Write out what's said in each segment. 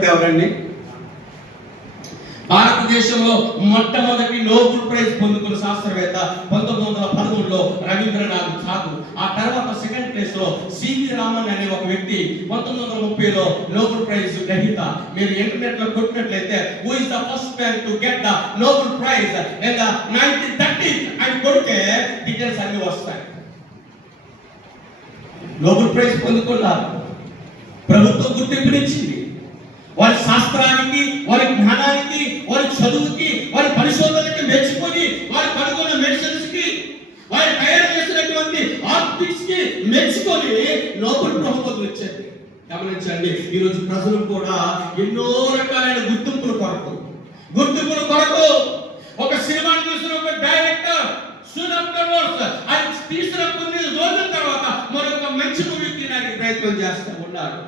శాస్త్రవేత్త ఎవరండి? భారతదేశంలో మొట్టమొదటి నోబెల్ ప్రైజ్ పొందుకున్న శాస్త్రవేత్త 1913లో రవీంద్రనాథ్ ఠాగూర్. ఆ తర్వాత సెకండ్ ప్లేస్ లో సివి రామన్ అనే ఒక వ్యక్తి 1930లో నోబెల్ ప్రైజ్ గ్రహీత. మీరు ఇంటర్నెట్ లో కొట్టినట్లయితే who is the first man to get the Nobel prize in the 1930 అని కొడితే డీటెయిల్స్ అన్ని వస్తాయి. నోబెల్ ప్రైజ్ పొందుకున్నారు, ప్రభుత్వం గుర్తింపునిచ్చింది. వారి శాస్త్రానికి, వారి జ్ఞానానికి, వారి చదువుకి, వారి పరిశోధనకి మెచ్చుకొని, వారి కనుగొన్న మెడిసిన్స్ కి, వారి తయారు చేసినటువంటి ఆర్టిక్స్ కి మెచ్చుకొని నోబెల్ బహుమతులు ఇచ్చారు. గమనించండి, ఈరోజు ప్రజలు కూడా ఎన్నో రకాలైన గుర్తింపుల కొరకు ఒక సినిమాని చూసిన ఒక డైరెక్టర్ అది తీసిన కొన్ని రోజుల తర్వాత మరొక మంచి మూవీ తీయడానికి ప్రయత్నం చేస్తూ ఉన్నారు.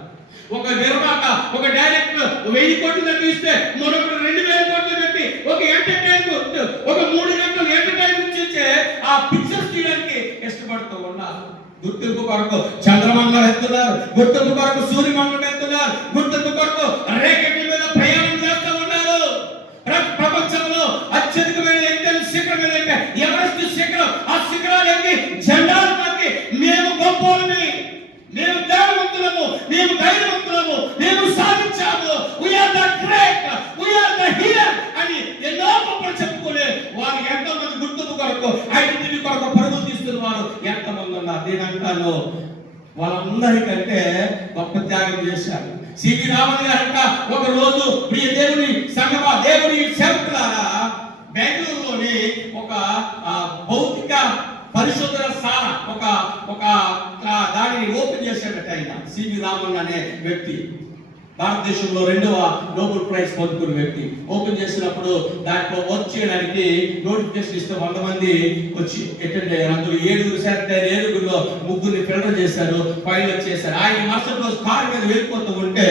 ఒక నిర్మాత, ఒక డైరెక్టర్ 1000 కోట్లు తీస్తే మరొకరు 2000 కోట్లు పెట్టి ఒక ఎంటర్టైన్మెంట్, ఒక 3 గంటలు ఎంటర్టైన్మెంట్ చేసే ఆ పిక్చర్స్ తీయడానికి ఇష్టపడుతూ ఉన్నారు. గుర్తింపు కొరకు చంద్రమండలం ఎత్తున్నారు, గుర్తింపు కొరకు సూర్యమండలం ఎత్తున్నారు, గుర్తింపు కొరకు రేకెట్ల మీద ప్రయాణం చేస్తూ ఉన్నారు. ప్రపంచంలో అత్యధికమైన ఎత్తైన శిఖరం ఏదంటే ఎవరెస్ట్ శిఖరం. ఆ శిఖరాలకి జెండాలు పాతి మేము గొప్పవాళ్ళని, మేము ధైర్యవంతులము, మేము ధైర్యవంతులము, మేము సాధించాము, we are the great, we are the hero అని ఎన్నో గొప్పలు చెప్పుకునే వారు ఎంతమంది గుర్తింపు కొరకు, ఐడెంటిటీ కొరకు పరుగులు తీస్తున్న వారు ఎంతమంది ఉన్నారు. నేను అంటాను, వాళ్ళందరికంటే గొప్ప త్యాగం చేశారు. సివి రామన్ గారంట ఒక రోజు ప్రియ దేవుని సంగమా, దేవుని సేవకులారా, బెంగళూరులోని ఒక భౌతిక పరిశోధనశాల ఒక దానిని ఓపెన్ చేసేటట్టు ఆయన సివి రామన్ అనే వ్యక్తి, భారతదేశంలో 2వ నోబెల్ ప్రైజ్ పొందుకున్న వ్యక్తి. ఓపెన్ చేసినప్పుడు దాంట్లో వర్క్ చేయడానికి నోటిఫికేషన్ ఇస్తే 100 మంది వచ్చి అటెండ్ అయ్యారు. అందులో 7 సెలెక్ట్ అయ్యారు. 7గురిలో 3 ఫిల్టర్ చేశారు, ఫైల్ వచ్చేసారు. ఆయన మరుసటి రోజు కారు మీద వెళ్ళిపోతూ ఉంటే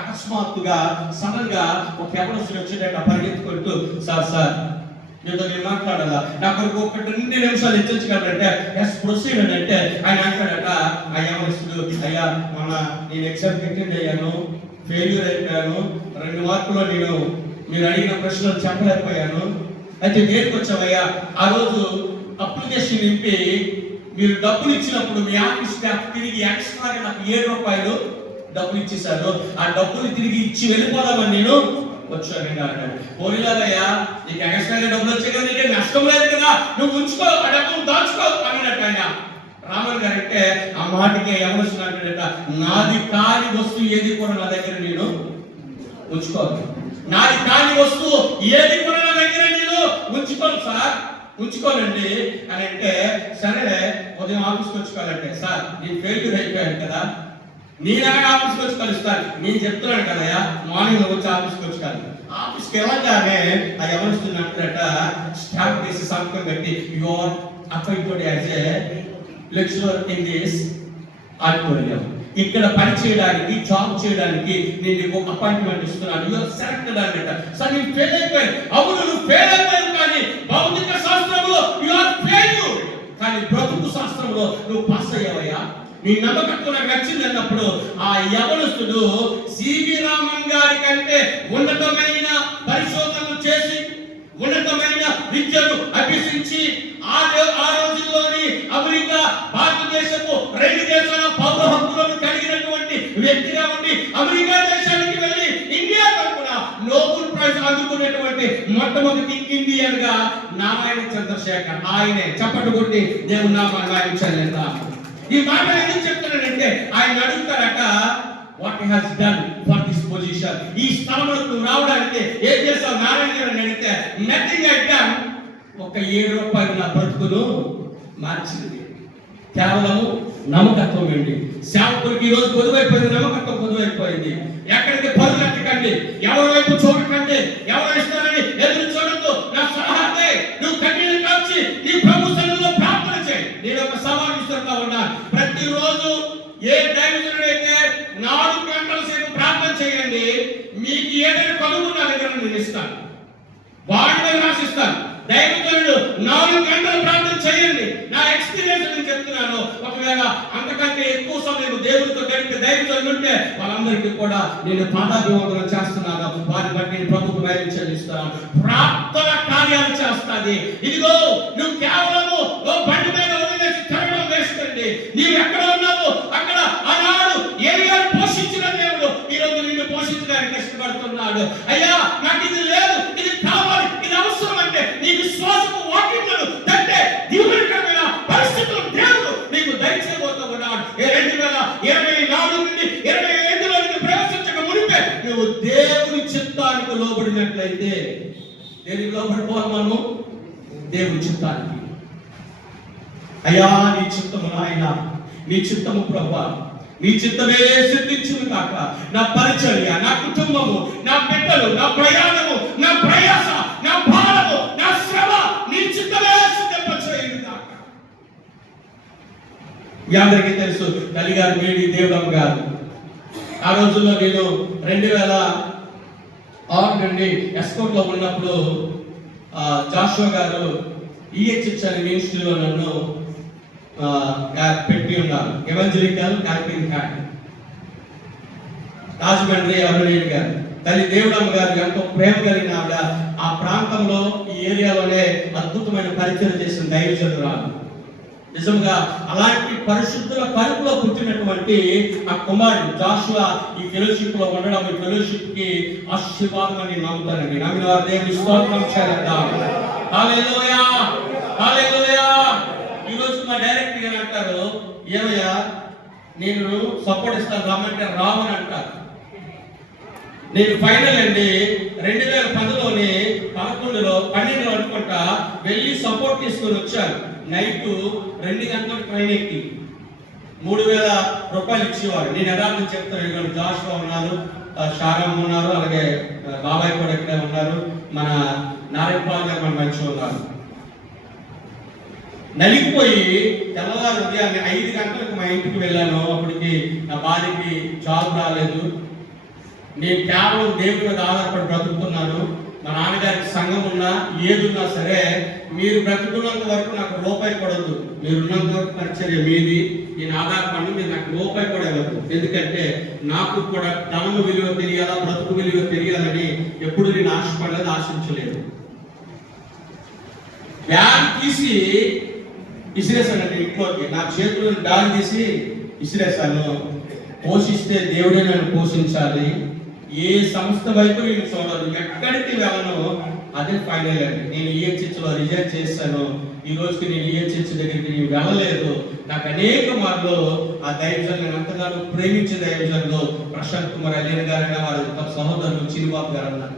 అకస్మాత్తుగా సడన్ గా ఒక ఎవరొచ్చి వచ్చేటట్టు పరిగెత్తుకుంటూ, సార్ మీతో నేను మాట్లాడాలా, నాకు ఒక 2 నిమిషాలు ఇచ్చొచ్చుకంటే ఎస్ ప్రొసీడ్ అని అంటే ఆయన అంటాడట, అయ్యా అయ్యా మన నేను ఎగ్జామ్ అటెండ్ అయ్యాను, ఫెయిల్యూర్ అయిపోయాను, 2 మార్కుల్లో నేను మీరు అడిగిన ప్రశ్నలు చెప్పలేకపోయాను. అయితే దేనికి వచ్చావయ్యా? ఆ రోజు అప్లికేషన్ నింపి మీరు డబ్బులు ఇచ్చినప్పుడు మీ ఆఫీస్ స్టాఫ్ తిరిగి ఎక్స్ట్రాగా నాకు 7 రూపాయలు డబ్బులు ఇచ్చేసారు. ఆ డబ్బులు తిరిగి ఇచ్చి వెళ్ళిపోదామని నేను వచ్చాను. పోలీలాగయ్యా, నీకు ఎక్స్ట్రాగా డబ్బులు వచ్చాయి కదా, నీకే నష్టం లేదు కదా, నువ్వు ఉంచుకో, ఆ డబ్బులు దాచుకో అన్నట్టు ఆయన. రామన్ గారు అంటే ఆ మాటకి ఏమొచ్చినట్ట, నాది కాని వస్తువు ఏది కూడా నా దగ్గర నేను ఉంచుకోవాలి, నాది కాని వస్తువు ఏది కూడా నా దగ్గర నేను ఉంచుకోను సార్, ఉంచుకోనండి అని అంటే, సరే ఉదయం ఆఫీస్కి వచ్చుకోవాలంటే, సార్ నేను ఫెయిల్యూర్ అయిపోయాను కదా, నేనగా ఆఫీస్కి వచ్చి కలుస్తాను, నేను చెప్తున్నాను కదయా మార్నింగ్ వచ్చి ఆఫీస్కి వచ్చి కాదు. ఆఫీస్కి వెళ్ళగానే ఆ ఎవరిస్తున్నట్ట స్టాఫ్ చేసి సంతకం పెట్టి you are appointed as a lecturer in this auditorium, ఇక్కడ పని చేయడానికి, జాబ్ చేయడానికి నేను నీకు అపాయింట్మెంట్ ఇస్తున్నాను, యు ఆర్ సెలెక్టెడ్ అన్నట్ట. సార్ నేను ఫెయిల్ అయిపోయాను. అవును నువ్వు ఫెయిల్ అయిపోయావు, కానీ భౌతిక శాస్త్రంలో యు ఆర్ ఫెయిల్యూర్, కానీ బ్రతుకు శాస్త్రంలో నువ్వు పాస్ అయ్యావయ్యా. నీ నమ్మకత్వం నాకు నచ్చింది అన్నప్పుడు ఆ యవనస్తుడు సివి రామన్ గారి కంటే ఉన్నతమైన పరిశోధనలు చేసి, ఉన్నతమైన విద్యను అభ్యసించి, ఆ రోజుల్లోని అమెరికా భారతదేశపు 2 దేశాల పౌర హక్కులను కలిగినటువంటి వ్యక్తిగా ఉండి అమెరికా దేశానికి వెళ్ళి ఇండియా తరపున నోబెల్ ప్రైజ్ అందుకున్నటువంటి మొట్టమొదటి ఇండియన్ గా నారాయణ చంద్రశేఖర్. ఆయనే చప్పట్లు కొట్టి దేవుని నామాన్ని వాయించాలంట. ఈ మాట ఎందుకు చెప్తున్నానంటే, ఆయన అడుగుతారట, what has done for this position, ఈ స్థానంలో రావడానికి ఏం చేస్తావు నారాయణ గారు అని అడిగితే, నథింగ్ ఐ డన్, ఒక 7 రూపాయలు నా బ్రతుకును మార్చింది, కేవలము నమ్మకత్వం ఏంటి. సేవకుడికి ఈ రోజు పొదువైపోయింది, నమ్మకత్వం పొదువైపోయింది. ఎక్కడికి పరులెట్టకండి, ఎవరి వైపు చూడకండి, ఎవరు ఇస్తారని ఎదురు చూడద్దు. నా సలహాతే నువ్వు కన్నీరు కాల్చి నీ ప్రభు సన్నిధిలో ప్రార్థన చేయి. నేను ఒక సవాల్ ఇస్తున్నా ఉన్నా, ప్రతిరోజు ఏ డైవిజన్ అయితే 4 గంటల సేపు ప్రార్థన చేయండి, మీకు ఏదైనా కలుగు నా దగ్గర నేను ఇస్తాను, వాడి మీద రాసిస్తాను, దైవజనుడు 4 గంటలు ప్రార్థన చేయండి. నా ఎక్స్పీరియన్స్ నేను చెప్తున్నాను. ఒకవేళ అంతకంటే ఎక్కువ సమయం దేవుడితో గడిపే దైవజనులు ఉంటే వాళ్ళందరికీ కూడా నేను పాదాభివందనం చేస్తున్నాను. వారిని బట్టి నేను ప్రభువుకు మహిమ చెల్లిస్తున్నాను. ప్రార్థన కార్యాలు చేస్తాది. ఇదిగో నువ్వు కేవలము బండి మీద వదిలేసి తిరగడం వేస్తుంది. నీవు ఎక్కడ ఉన్నావు అక్కడ ఆనాడు ఏలియాను పోషించిన దేవుడు ఈరోజు నిన్ను పోషించడానికి ఇష్టపడుతున్నాడు. అయ్యా నాకు ఇది లేదు, ఇది కావాలి, ఇది అవసరం అంటే నీ విశ్వాసపు వాక్యములను అంటే దీవెనకరమైన పరిస్థితులు దేవుడు నీకు దయచేయబోతూ ఉన్నాడు. 2024 నుండి 2025 ప్రవేశించక మునిపే నువ్వు దేవుని చిత్తానికి లోబడినట్లయితే, దేనికి లోబడిపోవాలి మనము? దేవుని చిత్తానికి. అయ్యా నీ చిత్తము నాయన, నీ చిత్తము ప్రభువా, నీ చిత్తమే సిద్ధించును కాక. నా పరిచర్య, నా కుటుంబము, నా బిడ్డలు, నా ప్రయాణము, నా ప్రయాస, నా భారము, నా శ్రమ నీ చిత్తమే సిద్ధింపచేయును కాక. మీ అందరికీ తెలుసు తల్లిగారు మేడి దేవుడమ్మ గారు. ఆ రోజుల్లో నేను 2006 నుండి ఎస్కోట్ లో ఉన్నప్పుడు జాషువా గారు ఈహెచ్హెచ్ అనే మినిస్ట్రీలో నన్ను పెట్టి ఉన్నారు. ఎవెంజలికల్ హ్యాపింగ్ హ్యాండ్ రాజమండ్రి అరుణేయుడు గారు. తల్లి దేవుడమ్మ గారు ఎంతో ప్రేమ కలిగిన ఆవిడ. ఆ ప్రాంతంలో ఈ ఏరియాలోనే అద్భుతమైన పరిచయం చేసిన దైవజనురాలు. నిజంగా అలాంటి పరిశుద్ధుల కడుపులో పుట్టినటువంటి ఆ కుమారుడు జాషువా ఈ ఫెలోషిప్ లో ఉండడం, ఈ ఫెలోషిప్ కి ఆశీర్వాదం అని నమ్ముతానండి. నమ్మిన వారు దేవుని స్తోత్రం చేద్దాం. హల్లెలూయా, హల్లెలూయా. ఈ రోజు మా డైరెక్టర్ గారు అంటారు, ఏమయ్యా నేను సపోర్ట్ ఇస్తాను రమ్మంటే రావని అంటారు. నేను ఫైనల్ అండి 2010లోనే 11లో 12 అనుకుంటా వెళ్ళి సపోర్ట్ తీసుకొని వచ్చాను. నైట్ 2 గంటలకు ట్రైన్ ఎక్కి 3000 రూపాయలు ఇచ్చేవారు. నేను యథార్థం చెప్తాను. ఇక్కడ జాషువా ఉన్నారు, షారమ్మ ఉన్నారు, అలాగే బాబాయ్ కూడా ఇక్కడే ఉన్నారు, మన నారాయణపాల్ గారు మన మంచి ఉన్నారు. నలిగిపోయి తెల్లవారు ఉదయాన్నే 5 గంటలకు మా ఇంటికి వెళ్ళాను. అప్పటికి నా భార్యకి జాబ్ రాలేదు. నేను కేవలం దేవుడి మీద ఆధారపడి బ్రతుకుతున్నాను. మా నాన్నగారికి సంఘం ఉన్నా ఏదున్నా సరే మీరు బ్రతుకున్నంత వరకు నాకు రూపాయి పడద్దు, మీరు ఉన్నంత వరకు పరిచర్య మీది, నేను ఆధారపడి మీరు నాకు రూపాయి కూడా ఇవ్వద్దు. ఎందుకంటే నాకు కూడా ధనము విలువ తెలియాలా, బ్రతుకు విలువ తెలియాలని ఎప్పుడు నేను ఆశపడలేదు, ఆశించలేదు. బ్యాగ్ తీసి ఇసిరేసానండి ఇంట్లోకి. నా చేతులను బ్యాగ్ తీసి ఇసిరేసాను. పోషిస్తే దేవుడే నన్ను పోషించాలి. ఏ సంస్థ వైపు నేను చూడదు, ఎక్కడికి వెళ్ళను, అదే ఫైనల్ అండి. నేను ఈహెచ్హెచ్ లో రిజైన్ చేశాను. ఈ రోజుకి నేను ఈహెచ్హెచ్ దగ్గరికి నేను వెళ్ళలేదు. నాకు అనేక మార్లు ఆ దైవజనులు నేను ఎంతగానో ప్రేమించే దైవజనులు ప్రశాంత్ కుమార్ అలీన్ గారైనా వారి సహోదరులు చిరుబాబు గారు అన్నారు.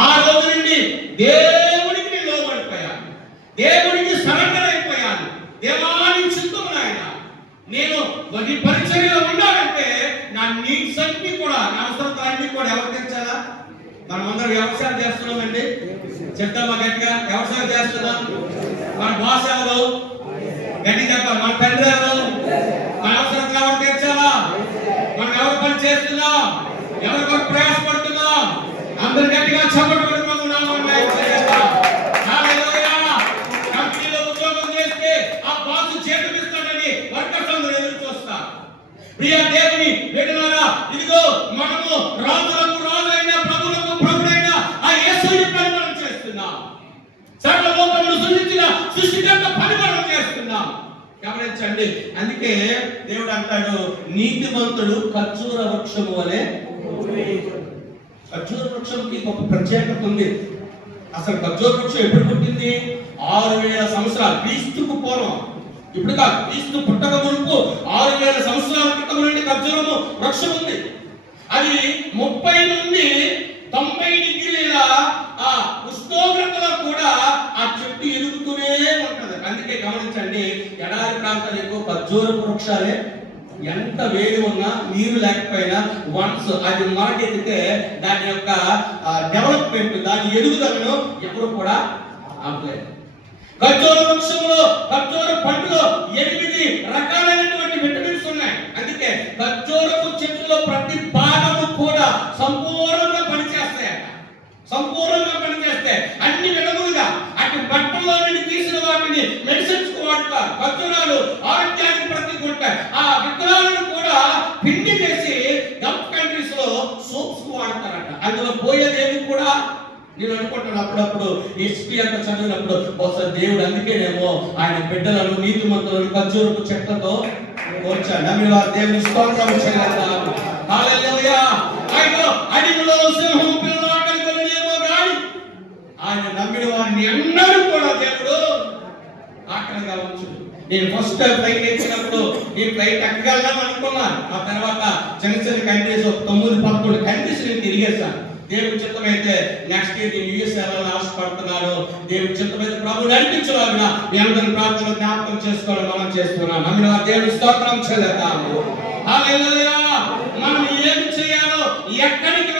ఆ రోజు నుండి దేవుడికి నేను లోబడిపోయాను, దేవుడికి సరెండర్ అయిపోయాను. దేవాని చిత్తము నాయన, నేను ఈ పరిచర్యలో ఉండాలంటే నా నీడ్స్ అన్ని కూడా, నా అవసరాలన్నీ కూడా ఎవరు తెచ్చాలా? మనం అందరం వ్యవసాయం చేస్తున్నామండి. చెప్తామా గట్టిగా? వ్యవసాయం చేస్తున్నాం. మన బాస్ ఎవరు? గట్టి చెప్పాలి. మన తండ్రి ఎవరు? మన అవసరం ఎవరు తెచ్చాలా? మనం ఎవరు పని చేస్తున్నాం, ఎవరి కొరకు ప్రయాసపడుతున్నాం? అందరు గట్టిగా చప్పట్లు కొట్టుకుంటూ కంపెనీలో ఉద్యోగం చేస్తే ఆ బాసు చేతిస్తాడని వర్కర్స్ అందరూ ఎదురు చూస్తారు. ప్రియ దేవుని బిడ్డలారా, ఇదిగో మనము రాజులకు రాజైన ప్రభువులకు ప్రభుడైన ఆ యేసుని పని మనం చేస్తున్నాం. సర్వలోకమును సృష్టించిన సృష్టికర్త పని మనం చేస్తున్నాం. గమనించండి. అందుకే దేవుడు అంటాడు, నీతిమంతుడు ఖర్జూర వృక్షము వలె. ఖర్జూర వృక్షంకి ఒక ప్రత్యేకత ఉంది. అసలు ఖర్జూర వృక్షం ఎప్పుడు పుట్టింది? 6000 సంవత్సరాలు క్రీస్తుకు పూర్వం. ఇప్పుడు కాదు, క్రీస్తు పుట్టక మునుపు 6000 సంవత్సరాల క్రితం నుండి ఖర్జూరము వృక్షం ఉంది. అది 30 నుండి 90 డిగ్రీల ఆ ఉష్ణోగ్రతలో కూడా ఆ చెట్టు ఎదుగుతూనే ఉంటది. అందుకే గమనించండి, ఎడారి ప్రాంతాలు ఎక్కువ ఖర్జూర వృక్షాలే. ఎంత వేడి ఉన్నా, నీరు లేకపోయినా వన్స్ అది మొలకెత్తితే దాని యొక్క డెవలప్మెంట్, దాని ఎదుగుదలను ఎప్పుడు కూడా ఆపలేదు. ఖర్జూర వృక్షంలో, ఖర్జూర పండులో 8 రకాలైనటువంటి విటమిన్స్ ఉన్నాయి. అందుకే ఖర్జూరపు చెట్టులో ప్రతి భాగము కూడా సంపూర్ణంగా పనిచేస్తాయట. సంపూర్ణంగా పనిచేస్తాయి. అన్ని విధములుగా అటు బట్టల్లో నుండి తీసిన వాటిని మెడిసిన్స్ కు వాడతారు. ఖర్జూరాలు ఆరోగ్యానికి ప్రతికుంటాయి. ఆ విత్తనాలను కూడా పిండి చేసి గల్ఫ్ కంట్రీస్ లో సోప్స్ కు వాడతారట. అందులో పోయేదేమి కూడా నేను అనుకుంటాను అప్పుడప్పుడు హిస్టరీ అంతా చదివినప్పుడు బహుశా దేవుడు అందుకేనేమో ఆయన బిడ్డలను నీతిమంతులను ఖర్జూరపు చెట్లతో పోల్చాడు. నమ్మిన వారు దేవుని స్తోత్రం చేయాలి. హల్లెలూయా. అడవిలో సింహం పిల్లలు ఆకలి కొనేమో గాని ఆయన నమ్మిన వారిని ఎన్నడూ కూడా దేవుడు ఆకలిగా ఉంచు. నేను ఫస్ట్ ఫ్లైట్ ఎక్కినప్పుడు ఈ ఫ్లైట్ ఎక్కగలను అనుకున్నాను. ఆ తర్వాత చిన్న చిన్న కంట్రీస్ 9-11 కంట్రీస్ నేను తిరిగేశాను. దేవుడి చిత్తమైతే నెక్స్ట్ ఇయర్ నేను యూఎస్ వెళ్ళాలని ఆశపడుతున్నాను. దేవుడి చిత్తమైతే ప్రభు నడిపించలాగిన మీ అందరి ప్రార్థనలు జ్ఞాపకం చేసుకోవడం మనం చేస్తున్నాం. నమ్మిన దేవుని స్తోత్రం చెల్లిద్దాము. హల్లెలూయా. మనం ఏమి చేయాలో ఎక్కడికి